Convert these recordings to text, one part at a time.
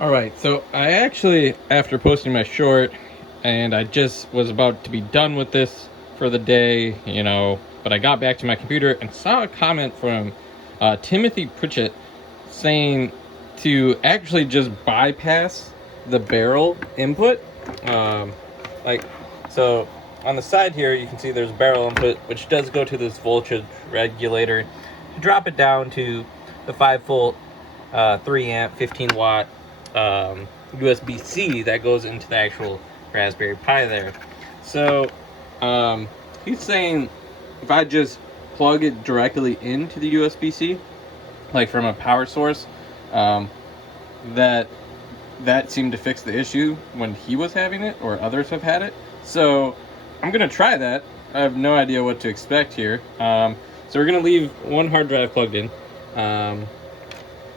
All right, so I actually, after posting my short, and I just was about to be done with this for the day, but I got back to my computer and saw a comment from Timothy Pritchett saying to actually just bypass the barrel input. Um, like, so on the side here, you can see there's barrel input, which does go to this voltage regulator to drop it down to the 5 volt, 3 amp, 15 watt USB-C that goes into the actual Raspberry Pi there. So he's saying if I just plug it directly into the USB-C, like from a power source, that seemed to fix the issue when he was having it, or others have had it. So I'm gonna try that. I have no idea what to expect here. So we're gonna leave one hard drive plugged in.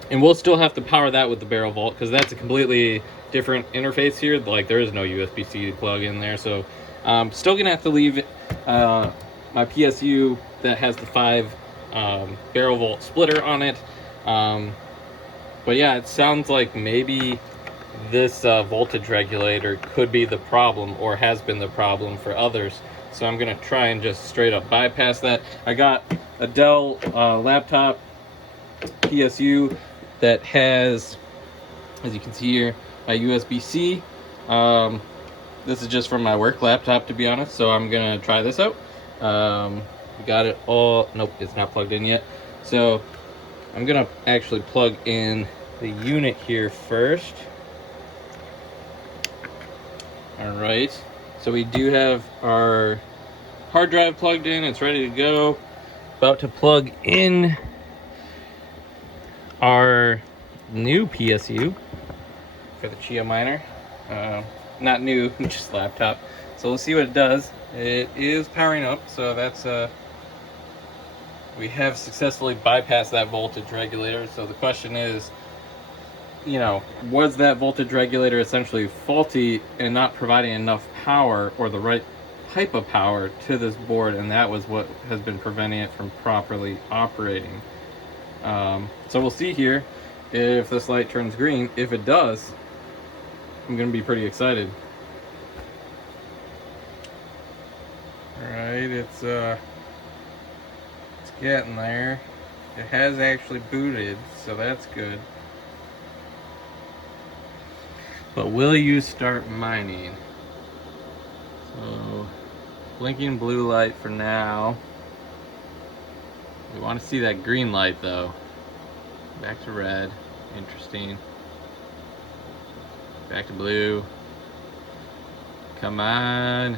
And we'll still have to power that with the barrel vault because that's a completely different interface here. Like, there is no USB-C plug in there, so still gonna have to leave my PSU that has the 5 barrel vault splitter on it. But yeah, it sounds like maybe this voltage regulator could be the problem, or has been the problem for others. So I'm gonna try and just straight up bypass that. I got a Dell laptop PSU that has, as you can see here, a USB-C. This is just from my work laptop, to be honest, so I'm gonna try this out. Got it all, nope, it's not plugged in yet. So I'm gonna actually plug in the unit here first. All right, so we do have our hard drive plugged in, it's ready to go. About to plug in our new PSU for the CHIA miner. Not new, just laptop. So we'll see what it does. It is powering up, so that's we have successfully bypassed that voltage regulator. So the question is, was that voltage regulator essentially faulty and not providing enough power, or the right type of power, to this board, and that was what has been preventing it from properly operating. So we'll see here if this light turns green. If it does, I'm gonna be pretty excited. Alright, it's getting there. It has actually booted, so that's good. But will you start mining? So, blinking blue light for now. We want to see that green light though. Back to red. Interesting. Back to blue. Come on.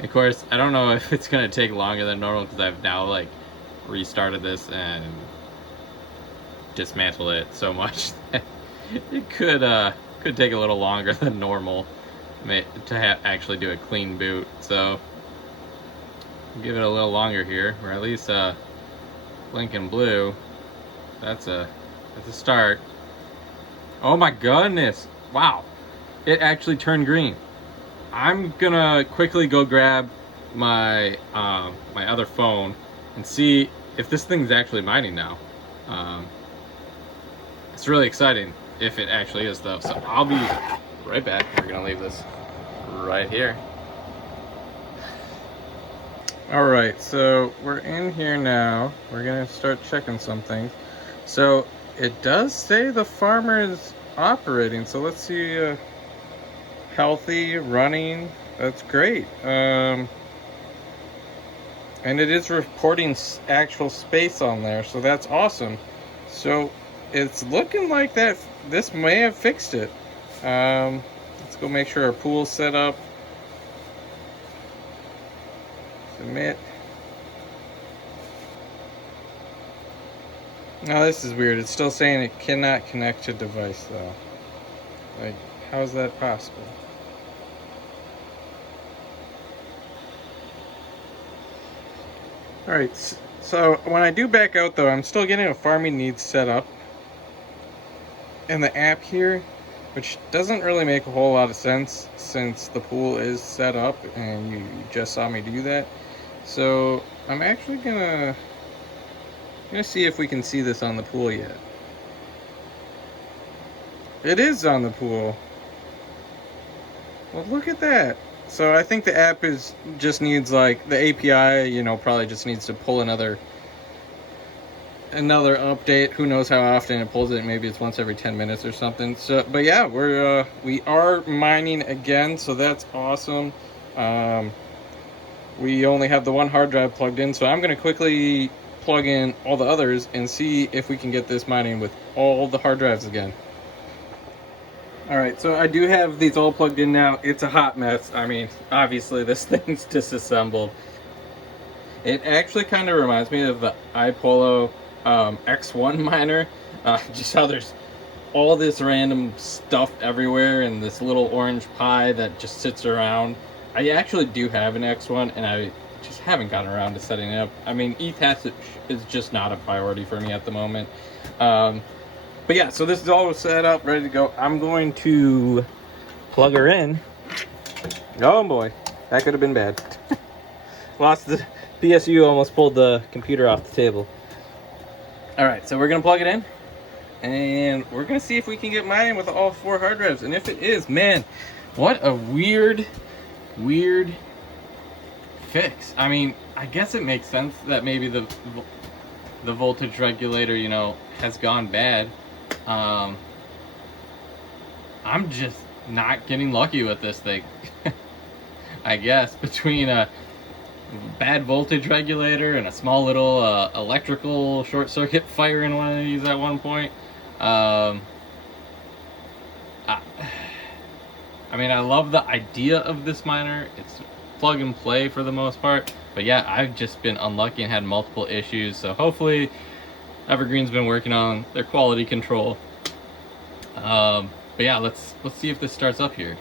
Of course, I don't know if it's gonna take longer than normal because I've now restarted this and dismantled it so much that it could take a little longer than normal to actually do a clean boot. So give it a little longer here, or at least blinking blue. That's a start. Oh my goodness! Wow, it actually turned green. I'm gonna quickly go grab my my other phone and see if this thing's actually mining now. It's really exciting if it actually is though. So I'll be right back. We're gonna leave this right here. All right, so we're in here now. We're gonna start checking some things. So it does say the farmer is operating. So let's see. Healthy, running, that's great. And it is reporting actual space on there, so that's awesome. So it's looking like that this may have fixed it. Let's go make sure our pool's set up. Submit. Now this is weird. It's still saying it cannot connect to device though. Like, how is that possible? Alright, so when I do back out though, I'm still getting a farming needs set up. And the app here, which doesn't really make a whole lot of sense since the pool is set up and you just saw me do that. So I'm actually gonna gonna see if we can see this on the pool yet. It is on the pool. Well, look at that. So I think the app just needs, like, the API, you know, probably just needs to pull another update. Who knows how often it pulls it? Maybe it's once every 10 minutes or something. So, but yeah, we are mining again, so that's awesome. We only have the one hard drive plugged in, so I'm going to quickly plug in all the others and see if we can get this mining with all the hard drives again. Alright, so I do have these all plugged in now. It's a hot mess. I mean, obviously this thing's disassembled. It actually kind of reminds me of the iPolo X1 miner. Just how there's all this random stuff everywhere and this little orange pie that just sits around. I actually do have an X1 and I just haven't gotten around to setting it up. I mean, ETH is just not a priority for me at the moment. But yeah, so this is all set up, ready to go. I'm going to plug her in. Oh boy, that could have been bad. Lost the PSU, almost pulled the computer off the table. All right, so we're gonna plug it in and we're gonna see if we can get mining with all 4 hard drives. And if it is, man, what a weird fix. I mean, I guess it makes sense that maybe the voltage regulator, you know, has gone bad. I'm just not getting lucky with this thing. I guess between a bad voltage regulator and a small little electrical short circuit fire in one of these at one point. I mean, I love the idea of this miner. It's plug and play for the most part, but yeah, I've just been unlucky and had multiple issues. So hopefully Evergreen's been working on their quality control. But yeah, let's see if this starts up here.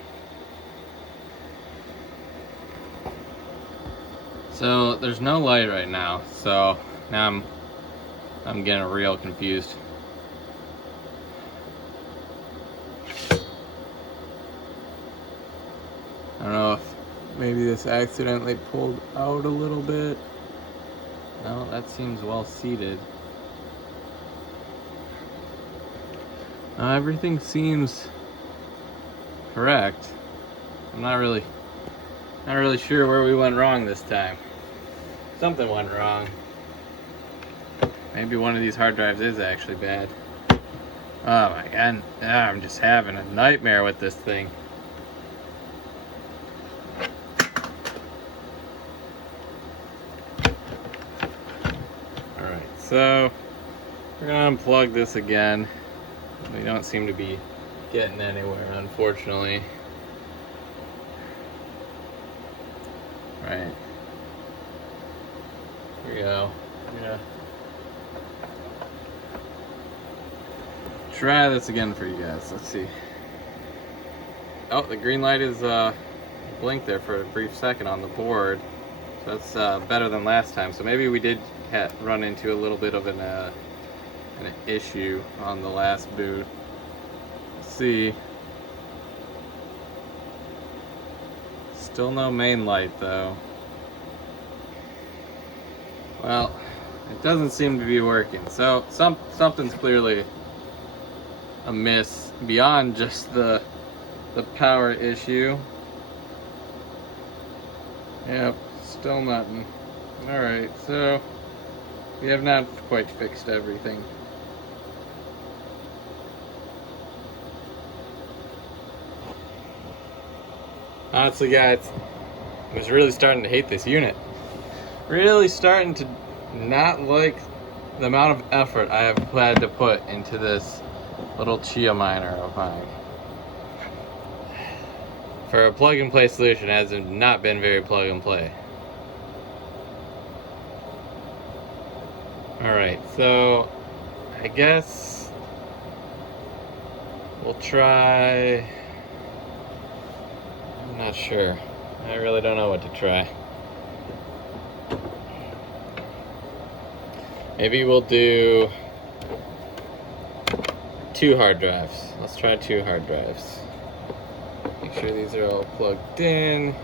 So there's no light right now, so now I'm getting real confused. I don't know if maybe this accidentally pulled out a little bit. No, that seems well seated. Everything seems correct. I'm not really sure where we went wrong this time. Something went wrong. Maybe one of these hard drives is actually bad. Oh my god, I'm just having a nightmare with this thing. Alright, so we're gonna unplug this again. We don't seem to be getting anywhere, unfortunately. Right. Here we go. Yeah. Try this again for you guys. Let's see. Oh, the green light is blinked there for a brief second on the board. So that's better than last time. So maybe we did run into a little bit of an issue on the last boot. Let's see. Still no main light though. Well, it doesn't seem to be working. So something's clearly amiss beyond just the power issue. Yep, still nothing. Alright, so we have not quite fixed everything. Honestly, guys, I was really starting to hate this unit. Really starting to not like the amount of effort I have had to put into this little CHIA miner of mine. For a plug-and-play solution, it has not been very plug-and-play. Alright, so I guess we'll try... I'm not sure. I really don't know what to try. Maybe we'll do 2 hard drives. Let's try 2 hard drives. Make sure these are all plugged in.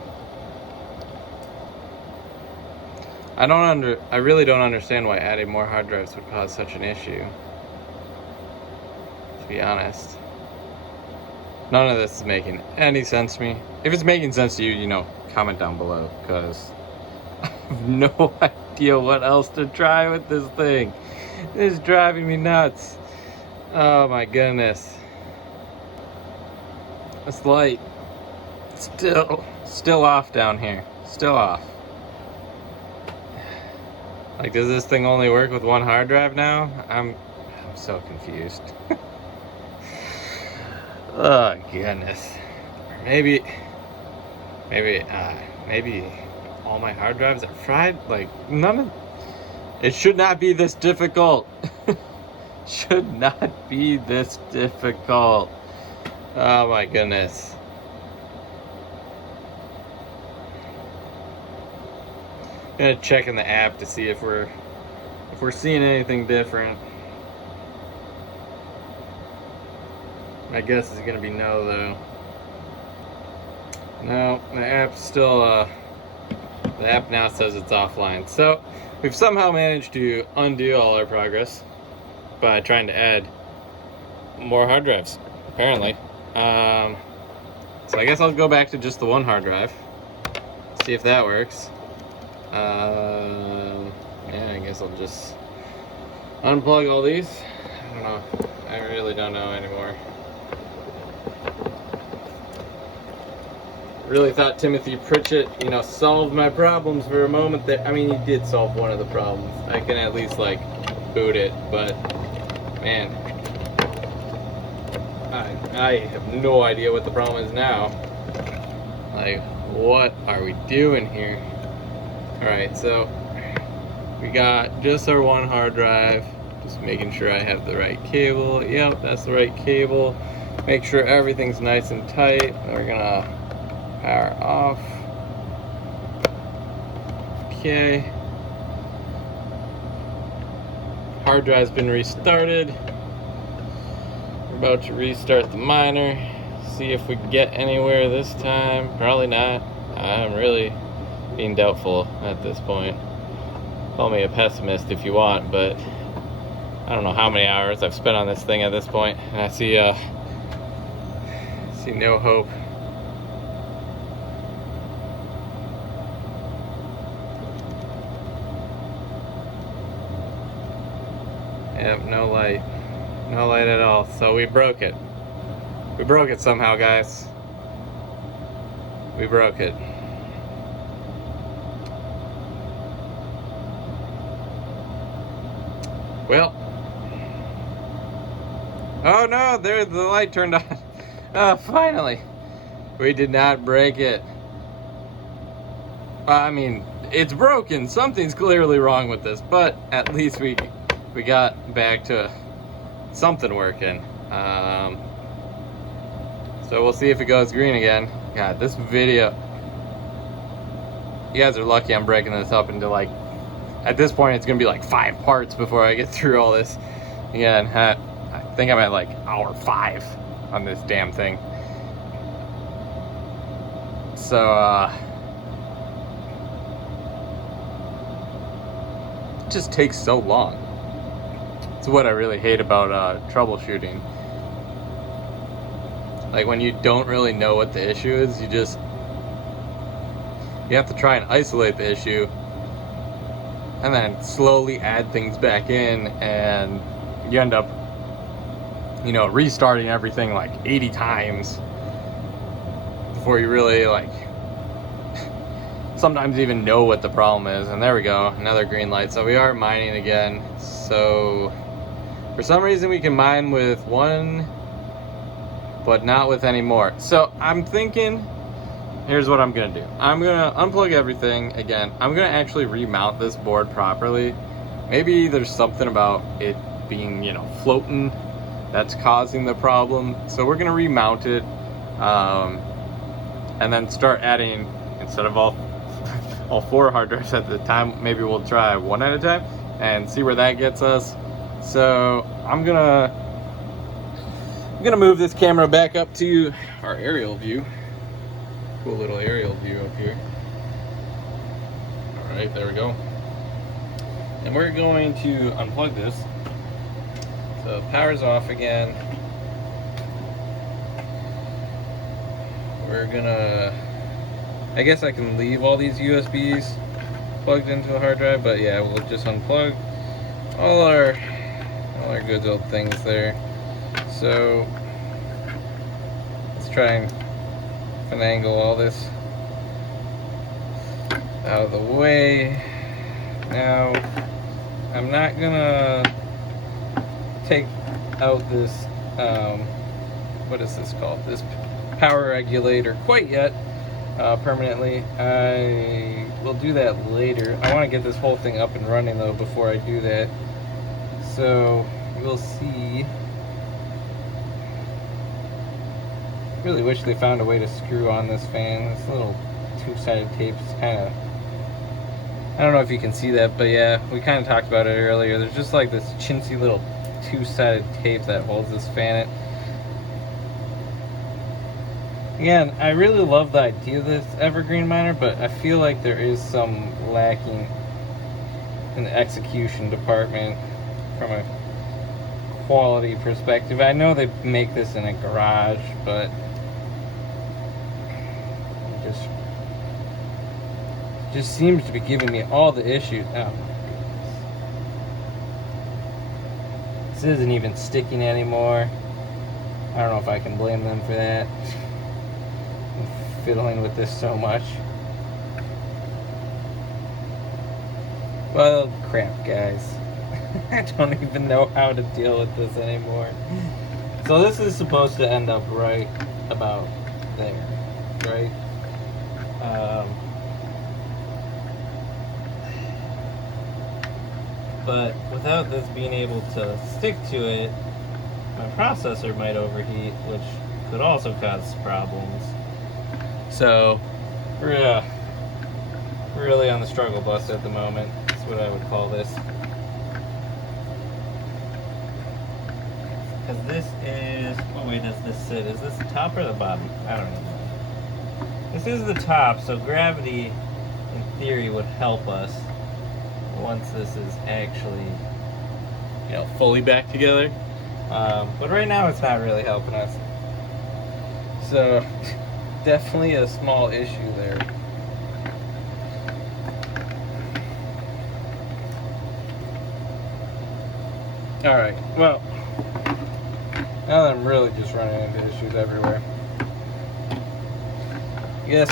I really don't understand why adding more hard drives would cause such an issue. To be honest. None of this is making any sense to me. If it's making sense to you, you know, comment down below, because I have no idea what else to try with this thing. This is driving me nuts. Oh my goodness. This light still off down here. Still off. Like, does this thing only work with one hard drive now? I'm so confused. Oh goodness. Maybe all my hard drives are fried. Like, it should not be this difficult. Should not be this difficult. Oh my goodness. I'm gonna check in the app to see if we're seeing anything different. My guess is gonna be no, though. No, the app's still the app now says it's offline. So we've somehow managed to undo all our progress by trying to add more hard drives, apparently. So I guess I'll go back to just the one hard drive, see if that works. Yeah, I guess I'll just unplug all these. I don't know. I really don't know anymore. Really thought Timothy Pritchett, you know, solved my problems for a moment there. I mean, he did solve one of the problems. I can at least, like, boot it, but, man, I have no idea what the problem is now. Like, what are we doing here? Alright, so we got just our one hard drive. Just making sure I have the right cable. Yep, that's the right cable. Make sure everything's nice and tight. We're gonna power off. Okay. Hard drive's been restarted. We're about to restart the miner. See if we get anywhere this time. Probably not. I'm really being doubtful at this point. Call me a pessimist if you want, but I don't know how many hours I've spent on this thing at this point, and I see no hope. Yep, no light. No light at all. So we broke it. We broke it somehow, guys. We broke it. Well. Oh no, there the light turned on. Oh, finally. We did not break it. I mean, it's broken. Something's clearly wrong with this, but at least we got back to something working. So we'll see if it goes green again. God, this video, you guys are lucky I'm breaking this up into, like, at this point it's gonna be like 5 parts before I get through all this. Again, I think I'm at like hour 5 on this damn thing. So it just takes so long. It's what I really hate about troubleshooting. Like, when you don't really know what the issue is, you have to try and isolate the issue and then slowly add things back in, and you end up, you know, restarting everything like 80 times before you really, like, sometimes even know what the problem is. And there we go, another green light. So we are mining again. So for some reason we can mine with one, but not with any more. So I'm thinking, here's what I'm gonna do. I'm gonna unplug everything again. I'm gonna actually remount this board properly. Maybe there's something about it being, you know, floating that's causing the problem. So we're gonna remount it, and then start adding, instead of all 4 hard drives at the time, maybe we'll try one at a time and see where that gets us. So I'm gonna move this camera back up to our aerial view. Cool little aerial view up here. All right, there we go. And we're going to unplug this. So power's off again. We're gonna, I guess I can leave all these USBs plugged into the hard drive, but yeah, we'll just unplug all our good old things there. So let's try and finagle all this out of the way. Now, I'm not gonna take out this, what is this called? This power regulator quite yet, permanently. I will do that later. I want to get this whole thing up and running though before I do that. So we'll see. Really wish they found a way to screw on this fan. This little two-sided tape is kind of, I don't know if you can see that, but yeah, we kind of talked about it earlier. There's just like this chintzy little two-sided tape that holds this fan. Again, I really love the idea of this Evergreen monitor, but I feel like there is some lacking in the execution department from a quality perspective. I know they make this in a garage, but it just seems to be giving me all the issues. Oh my goodness. This isn't even sticking anymore. I don't know if I can blame them for that. I'm fiddling with this so much. Well, crap, guys. I don't even know how to deal with this anymore. So this is supposed to end up right about there, right? But without this being able to stick to it, my processor might overheat, which could also cause problems. So we're really on the struggle bus at the moment. That's what I would call this. Because this is, what way does this sit? Is this the top or the bottom? I don't know. This is the top, so gravity, in theory, would help us once this is actually, you know, fully back together. But right now it's not really helping us. So, definitely a small issue there. Alright, well, now that I'm really just running into issues everywhere, I guess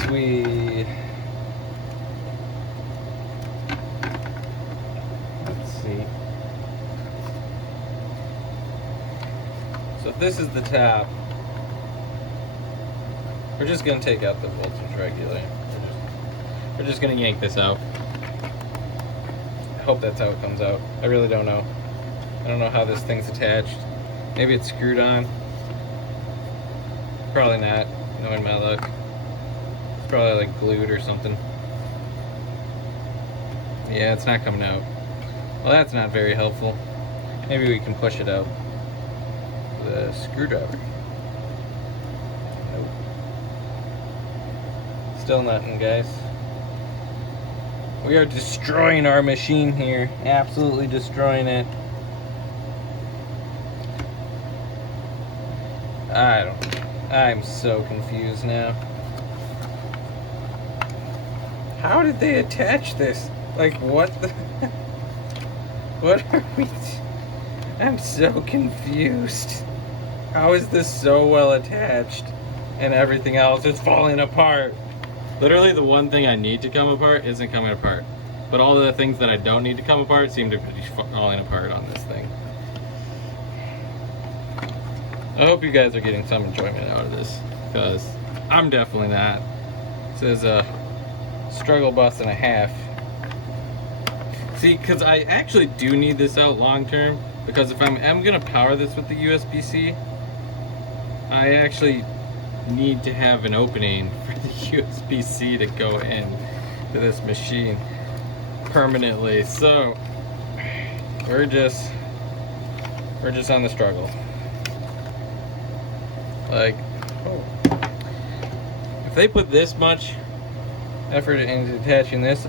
let's see. So if this is the top, we're just going to take out the voltage regulator. We're just going to yank this out. I hope that's how it comes out. I really don't know. I don't know how this thing's attached. Maybe it's screwed on. Probably not, knowing my luck. It's probably like glued or something. Yeah, it's not coming out. Well, that's not very helpful. Maybe we can push it out with a screwdriver. Nope. Still nothing, guys. We are destroying our machine here. Absolutely destroying it. I don't know. I'm so confused now. How did they attach this? Like, what the... What are we... I'm so confused. How is this so well attached and everything else is falling apart? Literally the one thing I need to come apart isn't coming apart. But all the things that I don't need to come apart seem to be falling apart on this thing. I hope you guys are getting some enjoyment out of this, because I'm definitely not. This is a struggle bus and a half. See, because I actually do need this out long term, because if I'm going to power this with the USB-C, I actually need to have an opening for the USB-C to go in to this machine permanently. So we're just on the struggle. Like, if they put this much effort into attaching this,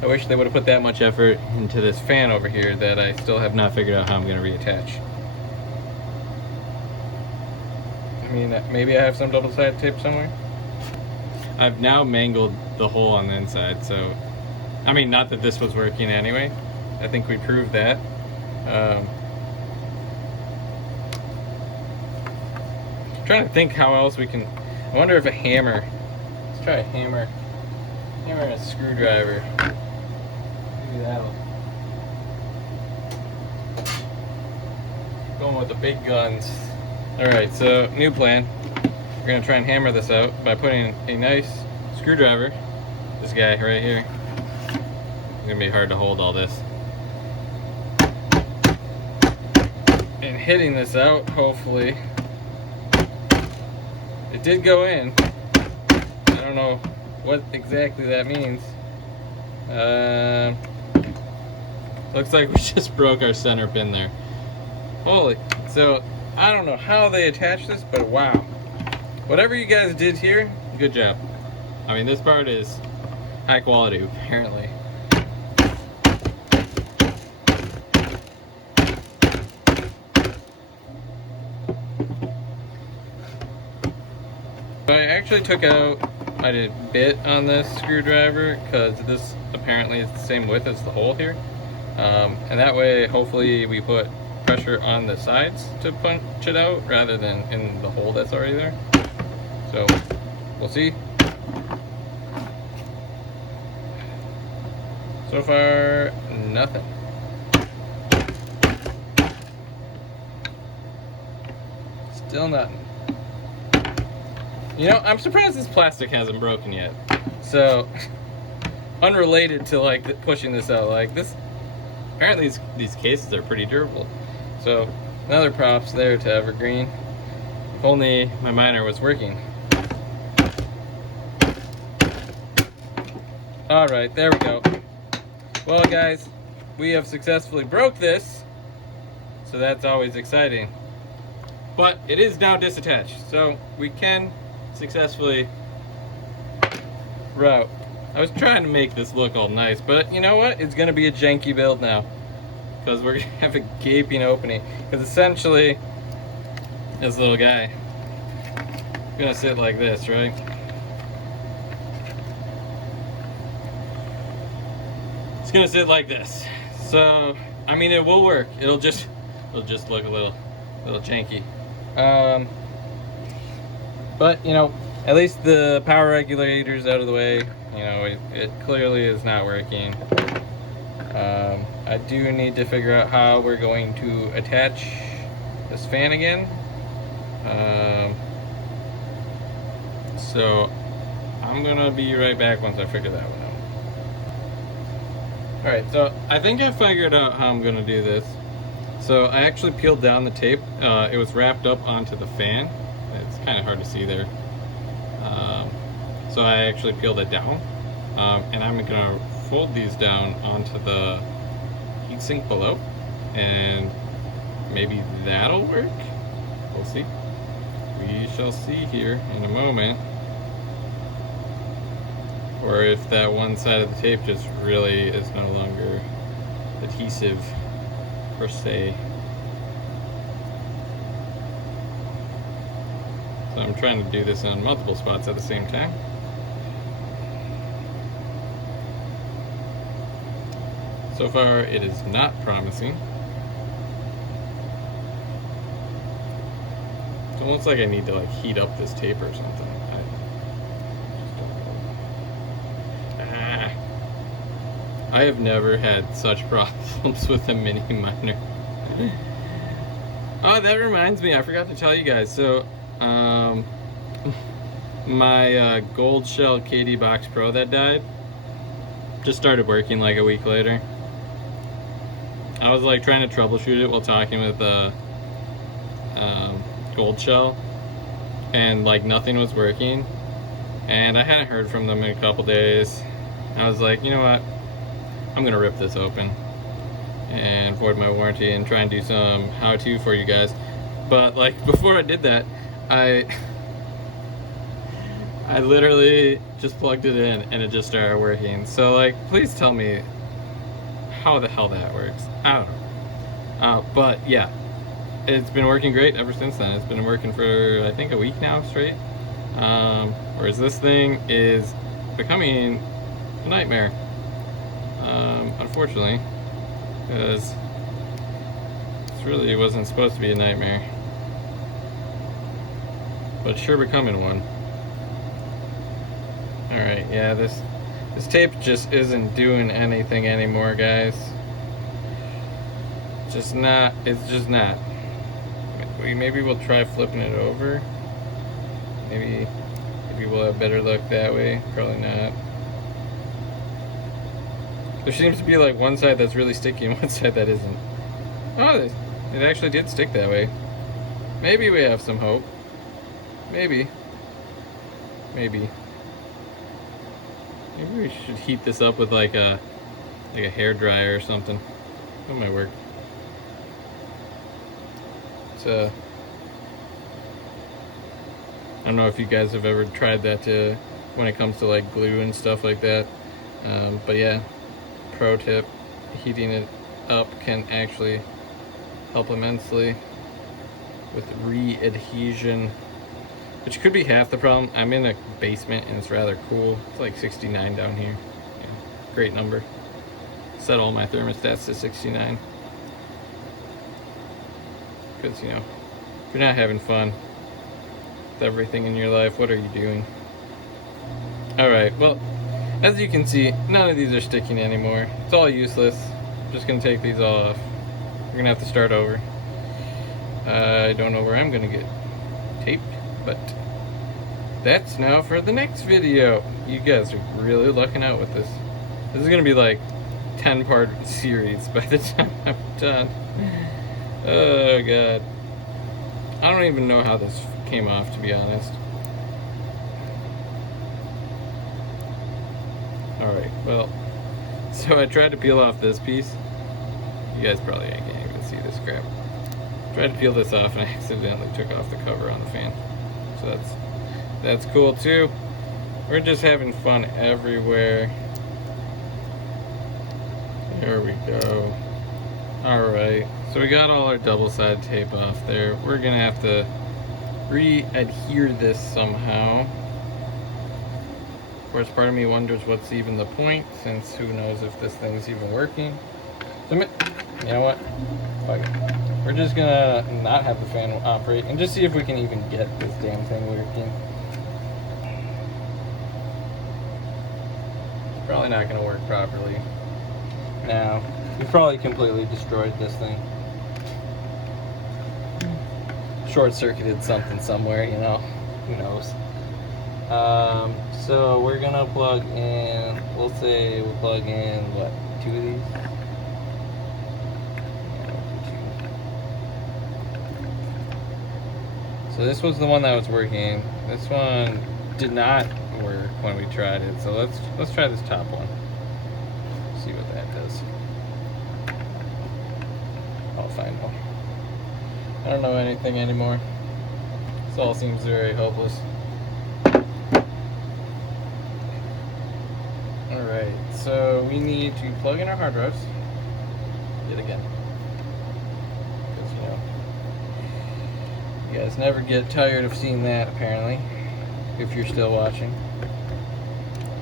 I wish they would have put that much effort into this fan over here that I still have not figured out how I'm going to reattach. I mean, maybe I have some double-sided tape somewhere. I've now mangled the hole on the inside, so I mean, not that this was working anyway. I think we proved that. Trying to think how else we can. I wonder if a hammer. Let's try a hammer. Hammer and a screwdriver. Maybe that'll. Going with the big guns. Alright, so new plan. We're gonna try and hammer this out by putting a nice screwdriver. This guy right here. It's gonna be hard to hold all this. And hitting this out, hopefully. It did go in. I don't know what exactly that means. Looks like we just broke our center pin there. Holy. So, I don't know how they attached this, but wow. Whatever you guys did here, good job. I mean, this part is high quality, apparently. I actually took out a bit on this screwdriver because this apparently is the same width as the hole here. And that way, hopefully, we put pressure on the sides to punch it out rather than in the hole that's already there. So, we'll see. So far, nothing. Still nothing. You know, I'm surprised this plastic hasn't broken yet. So, unrelated to like pushing this out, like this, apparently these cases are pretty durable. So, another props there to Evergreen. If only my miner was working. Alright, there we go. Well guys, we have successfully broke this, so that's always exciting. But it is now disattached, so we can successfully route. I was trying to make this look all nice, but you know what? It's gonna be a janky build now, because we're gonna have a gaping opening. Because essentially, this little guy is gonna sit like this, right? It's gonna sit like this. So, I mean, it will work. It'll just look a little janky. But you know, at least the power regulator's out of the way. You know, it clearly is not working. I do need to figure out how we're going to attach this fan again. So I'm gonna be right back once I figure that one out. Alright, so I think I figured out how I'm gonna do this. So I actually peeled down the tape. It was wrapped up onto the fan. It's kind of hard to see there. So I actually peeled it down. And I'm gonna fold these down onto the heatsink below. And maybe that'll work? We'll see. We shall see here in a moment. Or if that one side of the tape just really is no longer adhesive per se. So I'm trying to do this on multiple spots at the same time. So far it is not promising. It's almost like I need to like heat up this tape or something. I have never had such problems with a mini miner. Oh, that reminds me, I forgot to tell you guys. So, my Gold Shell KD Box Pro that died just started working like a week later. I was like trying to troubleshoot it while talking with Gold Shell, and like nothing was working, and I hadn't heard from them in a couple days. I was like, you know what, I'm gonna rip this open and void my warranty and try and do some how-to for you guys. But like before I did that, I I literally just plugged it in and it just started working. So like, please tell me how the hell that works. I don't know. But yeah, it's been working great ever since then. It's been working for I think a week now straight. Whereas this thing is becoming a nightmare. Unfortunately, because this really wasn't supposed to be a nightmare, but sure becoming one. All right, yeah, this tape just isn't doing anything anymore, guys. It's just not. Maybe we'll try flipping it over. Maybe we'll have better luck that way. Probably not. There seems to be like one side that's really sticky and one side that isn't. Oh, it actually did stick that way. Maybe we have some hope. Maybe we should heat this up with like a hair dryer or something. That might work. I don't know if you guys have ever tried that when it comes to like glue and stuff like that. But yeah, pro tip, heating it up can actually help immensely with re-adhesion, which could be half the problem. I'm in a basement and it's rather cool. It's like 69 down here. Yeah, great number. Set all my thermostats to 69. Because, you know, if you're not having fun with everything in your life, what are you doing? Alright, well, as you can see, none of these are sticking anymore. It's all useless. I'm just going to take these all off. We're going to have to start over. I don't know where I'm going to get taped, but that's now for the next video. You guys are really lucking out with this. This is going to be like 10-part series by the time I'm done. Oh god. I don't even know how this came off, to be honest. Alright, well, so I tried to peel off this piece. You guys probably can't even see this crap. Tried to peel this off and I accidentally took off the cover on the fan. So that's cool too. We're just having fun everywhere. There we go. Alright, so we got all our double-sided tape off there. We're gonna have to re-adhere this somehow. Of course, part of me wonders what's even the point, since who knows if this thing's even working. So, you know what? Fuck it. We're just gonna not have the fan operate and just see if we can even get this damn thing working. It's probably not gonna work properly. Now, we probably completely destroyed this thing. Short-circuited something somewhere, you know. Who knows? So we're gonna plug in, we'll say we'll plug in, what, 2 of these? So this was the one that was working. This one did not work when we tried it. So let's try this top one. See what that does. I'll find one. I don't know anything anymore. This all seems very hopeless. Alright, so we need to plug in our hard drives yet again. Because, you know, you guys never get tired of seeing that, apparently, if you're still watching.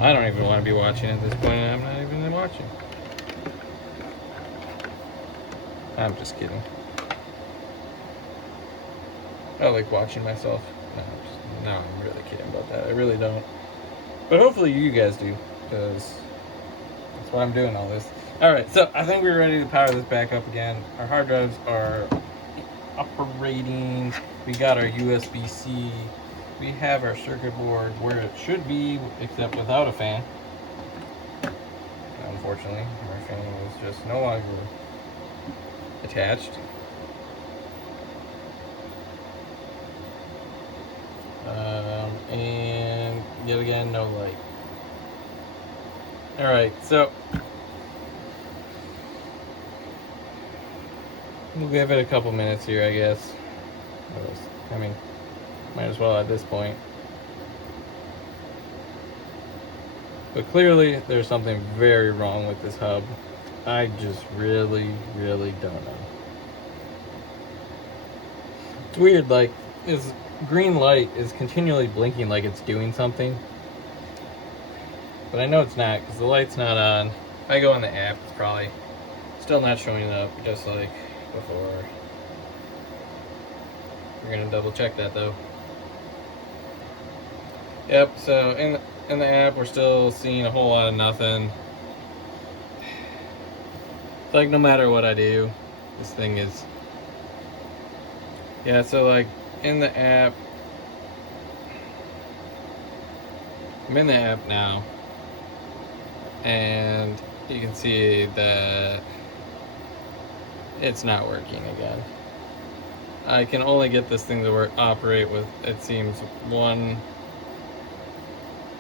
I don't even want to be watching at this point, and I'm not even watching. I'm just kidding. I like watching myself. No, I'm really kidding about that. I really don't. But hopefully you guys do, because that's why I'm doing all this. Alright, so I think we're ready to power this back up again. Our hard drives are operating. We got our USB-C. We have our circuit board where it should be, except without a fan. Unfortunately, our fan is just no longer attached. And yet again, no light. Alright, so we'll give it a couple minutes here, I guess. I mean, might as well at this point. But clearly there's something very wrong with this hub. I just really don't know. It's weird, like this green light is continually blinking like it's doing something, but I know it's not because the light's not on. If I go on the app, it's probably still not showing up, just like before. We're gonna double check that though. Yep, so in the app we're still seeing a whole lot of nothing. It's like no matter what I do, this thing is... Yeah, so like in the app, I'm in the app now, and you can see that it's not working again. I can only get this thing to operate with, it seems, one...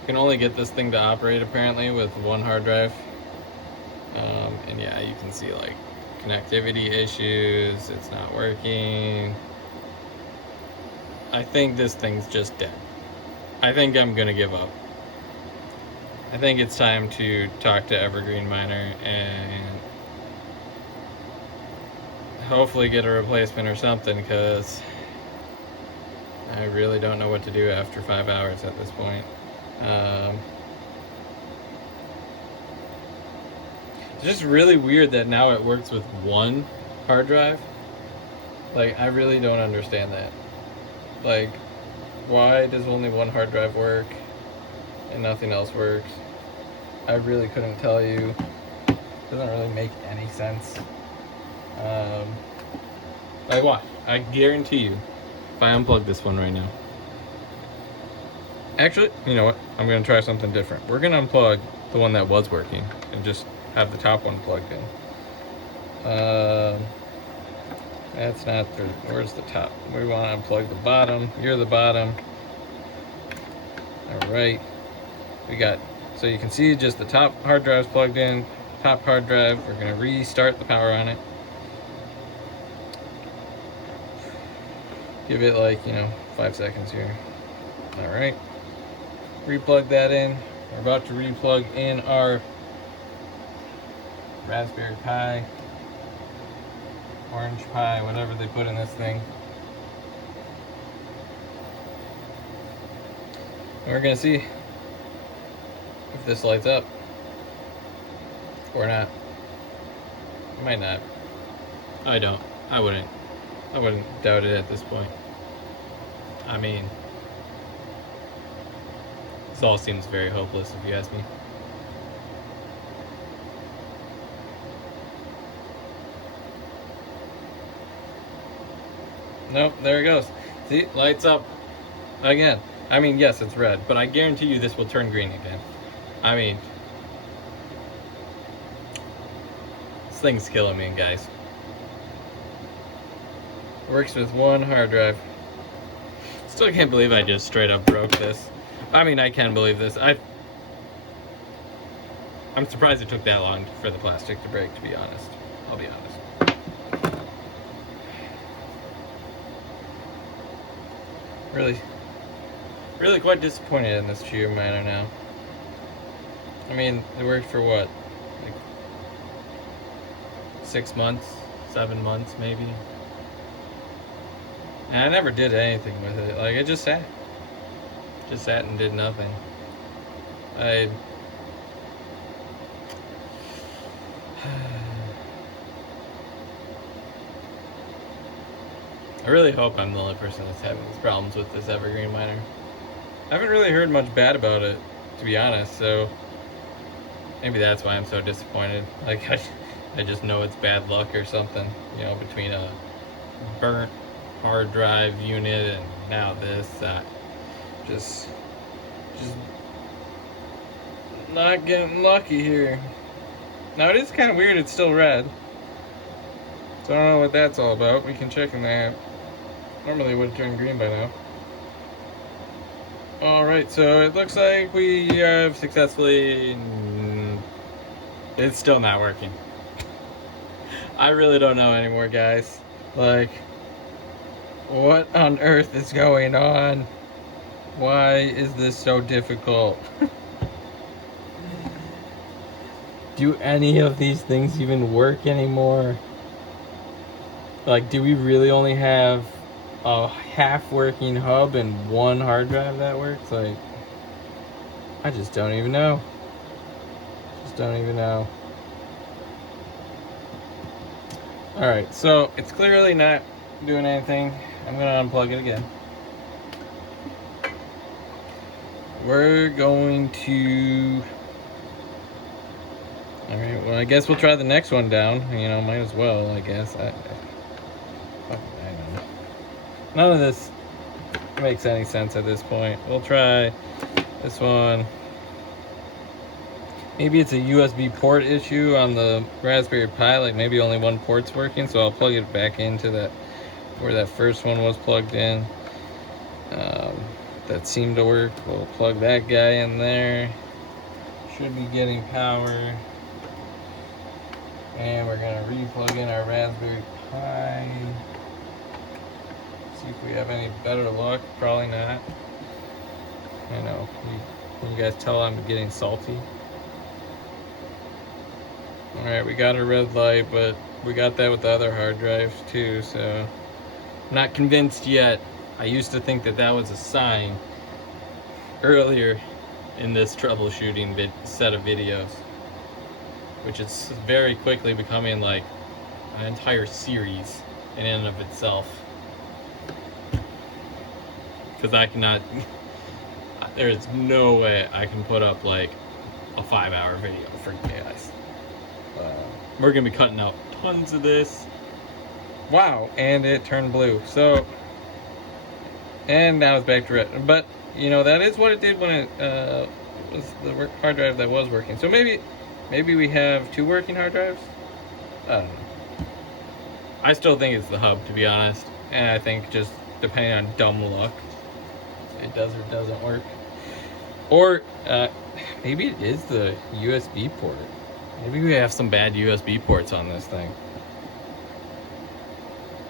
You can only get this thing to operate apparently with one hard drive. And yeah, you can see like connectivity issues, it's not working. I think this thing's just dead. I think I'm gonna give up. I think it's time to talk to Evergreen Miner and hopefully get a replacement or something, because I really don't know what to do after 5 hours at this point. It's just really weird that now it works with one hard drive. Like, I really don't understand that. Like, why does only one hard drive work and nothing else works? I really couldn't tell you. It doesn't really make any sense. Like, why? I guarantee you, if I unplug this one right now. Actually, you know what? I'm going to try something different. We're going to unplug the one that was working and just have the top one plugged in. That's not the... Where's the top? We want to unplug the bottom. You're the bottom. Alright. We got... So you can see just the top hard drive's plugged in. Top hard drive. We're going to restart the power on it. Give it like, 5 seconds here. Alright. Replug that in. We're about to replug in our Raspberry Pi, Orange Pi, whatever they put in this thing. And we're gonna see if this lights up or not. It might not. I don't. I wouldn't doubt it at this point. I mean, this all seems very hopeless if you ask me. Nope, there it goes. See, lights up again. I mean, yes, it's red, but I guarantee you this will turn green again. I mean, this thing's killing me, guys. Works with one hard drive. Still can't believe I just straight up broke this. I mean, I can believe this. I'm surprised it took that long for the plastic to break, to be honest. I'll be honest. Really quite disappointed in this CHIA miner now. I mean, it worked for what? Like 6 months? 7 months, maybe? And I never did anything with it. Like, it just sat. Just sat and did nothing. I really hope I'm the only person that's having these problems with this Evergreen miner. I haven't really heard much bad about it, to be honest, so maybe that's why I'm so disappointed. Like, I just know it's bad luck or something, between a burnt hard drive unit and now this, just not getting lucky here. Now it is kind of weird, it's still red. So I don't know what that's all about. We can check in the app. Normally it would turn green by now. Alright, so it looks like we have successfully... It's still not working. I really don't know anymore, guys. Like, what on earth is going on? Why is this so difficult? do any of these things even work anymore? Like, do we really only have a half working hub and one hard drive that works? Like, I just don't even know. Just don't even know. Alright, so it's clearly not doing anything. I'm going to unplug it again. We're going to... Alright, well, I guess we'll try the next one down. You know, might as well, I guess. I don't know. None of this makes any sense at this point. We'll try this one. Maybe it's a USB port issue on the Raspberry Pi, like maybe only one port's working, so I'll plug it back into that where that first one was plugged in. That seemed to work. We'll plug that guy in there. Should be getting power. And we're gonna re-plug in our Raspberry Pi. See if we have any better luck. Probably not. I know. Can you guys tell I'm getting salty? Alright, we got a red light, but we got that with the other hard drive too, so I'm not convinced yet. I used to think that that was a sign earlier in this troubleshooting set of videos, which is very quickly becoming like an entire series in and of itself. Because I cannot, there is no way I can put up like a 5-hour video for you guys. We're gonna be cutting out tons of this. Wow, and it turned blue. So, and now it's back to red. But you know, that is what it did when it was the hard drive that was working. So maybe we have 2 working hard drives. I don't know. I still think it's the hub, to be honest, and I think just depending on dumb luck, it does or doesn't work. Or maybe it is the USB port. Maybe we have some bad USB ports on this thing.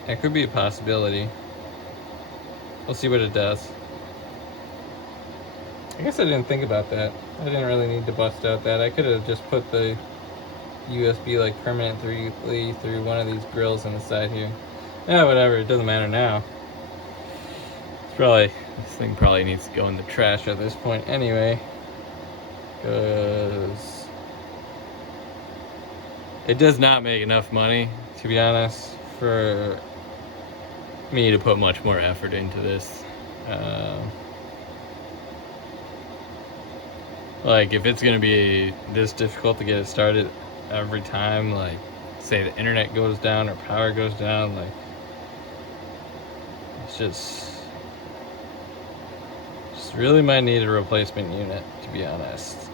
That could be a possibility. We'll see what it does. I guess I didn't think about that. I didn't really need to bust out that. I could have just put the USB like permanently through one of these grills on the side here. Yeah, whatever. It doesn't matter now. This thing probably needs to go in the trash at this point anyway. Because it does not make enough money, to be honest, for me to put much more effort into this. Like, if it's gonna be this difficult to get it started every time, like, say the internet goes down or power goes down, like, it's just really might need a replacement unit, to be honest.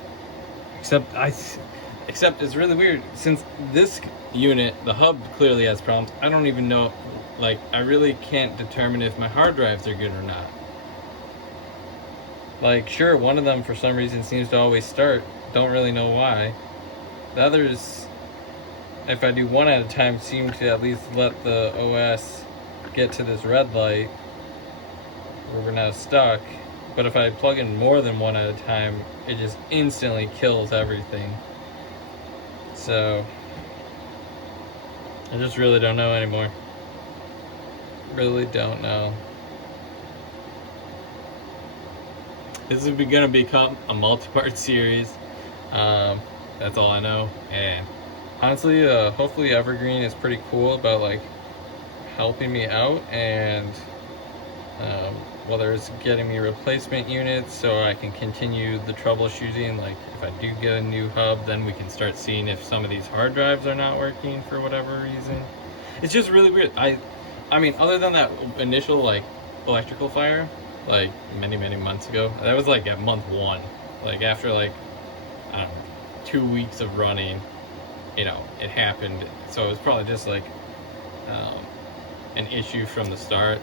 Except it's really weird, since this unit, the hub, clearly has problems. I don't even know, like, I really can't determine if my hard drives are good or not. Like, sure, one of them for some reason seems to always start. Don't really know why. The others, if I do one at a time, seem to at least let the OS get to this red light where we're not stuck. But if I plug in more than one at a time, it just instantly kills everything. So, I just really don't know anymore. Really don't know. This is gonna become a multi-part series. That's all I know. And honestly, hopefully Evergreen is pretty cool about like helping me out, and whether it's getting me replacement units so I can continue the troubleshooting. Like, if I do get a new hub, then we can start seeing if some of these hard drives are not working for whatever reason. It's just really weird. I mean, other than that initial like electrical fire, like many months ago, that was like at month 1. Like, after like, I don't know, 2 weeks of running, you know, it happened. So it was probably just like an issue from the start.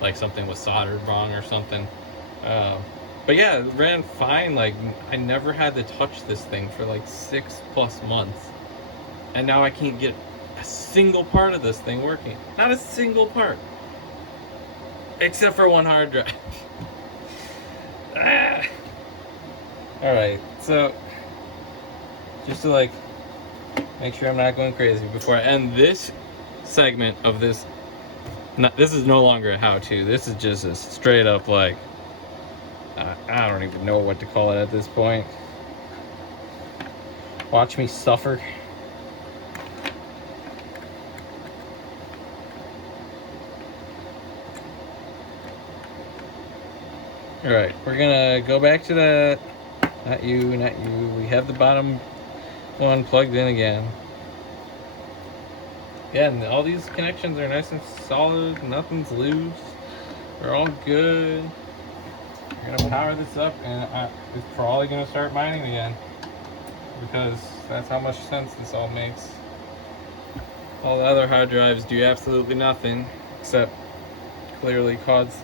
Like, something was soldered wrong or something. But yeah, it ran fine. Like, I never had to touch this thing for like 6+ months. And now I can't get a single part of this thing working. Not a single part. Except for one hard drive. Alright, so just to like make sure I'm not going crazy before I end this segment of this. This is no longer a how-to. This is just a straight up like, I don't even know what to call it at this point. Watch me suffer. Alright, we're gonna go back to that. Not you. We have the bottom one plugged in again. Yeah, and all these connections are nice and solid. Nothing's loose. They're all good. We're gonna power this up, and it's probably gonna start mining again, because that's how much sense this all makes. All the other hard drives do absolutely nothing except clearly cause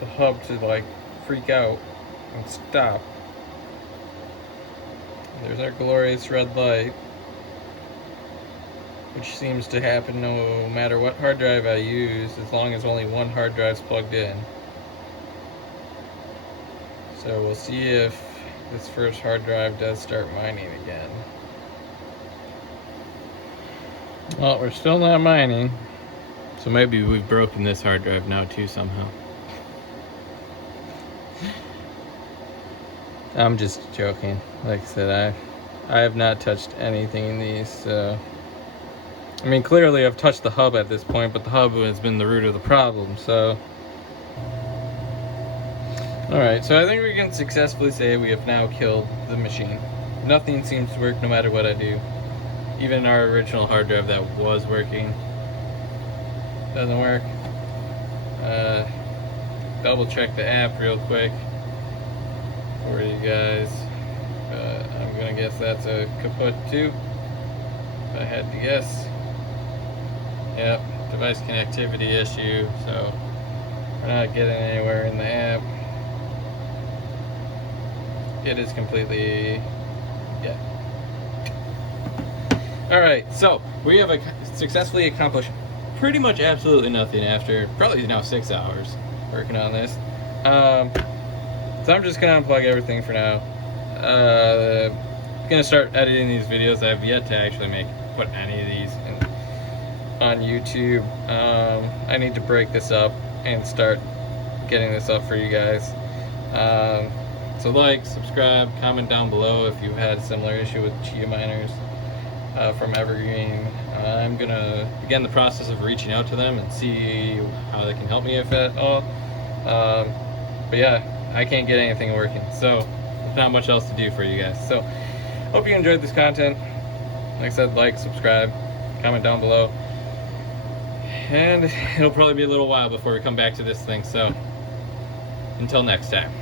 the hub to like freak out and stop. There's our glorious red light, which seems to happen no matter what hard drive I use, as long as only one hard drive's plugged in. So we'll see if this first hard drive does start mining again. Well, we're still not mining, so maybe we've broken this hard drive now too somehow. I'm just joking. Like I said, I have not touched anything in these, so I mean, clearly I've touched the hub at this point, but the hub has been the root of the problem, so. Alright, so I think we can successfully say we have now killed the machine. Nothing seems to work no matter what I do. Even our original hard drive that was working doesn't work. Double check the app real quick for you guys. I'm gonna guess that's a kaput too, if I had to guess. Yep, device connectivity issue, so we're not getting anywhere in the app. It is completely, yeah. Alright, so we have successfully accomplished pretty much absolutely nothing after probably now 6 hours working on this. So I'm just gonna unplug everything for now. Gonna start editing these videos. I've yet to actually put any of these on YouTube. I need to break this up and start getting this up for you guys. So like, subscribe, comment down below if you've had a similar issue with CHIA miners from Evergreen. I'm gonna begin the process of reaching out to them and see how they can help me, if at all. But yeah, I can't get anything working, so there's not much else to do for you guys. So hope you enjoyed this content. Like I said, like, subscribe, comment down below, and it'll probably be a little while before we come back to this thing, so until next time.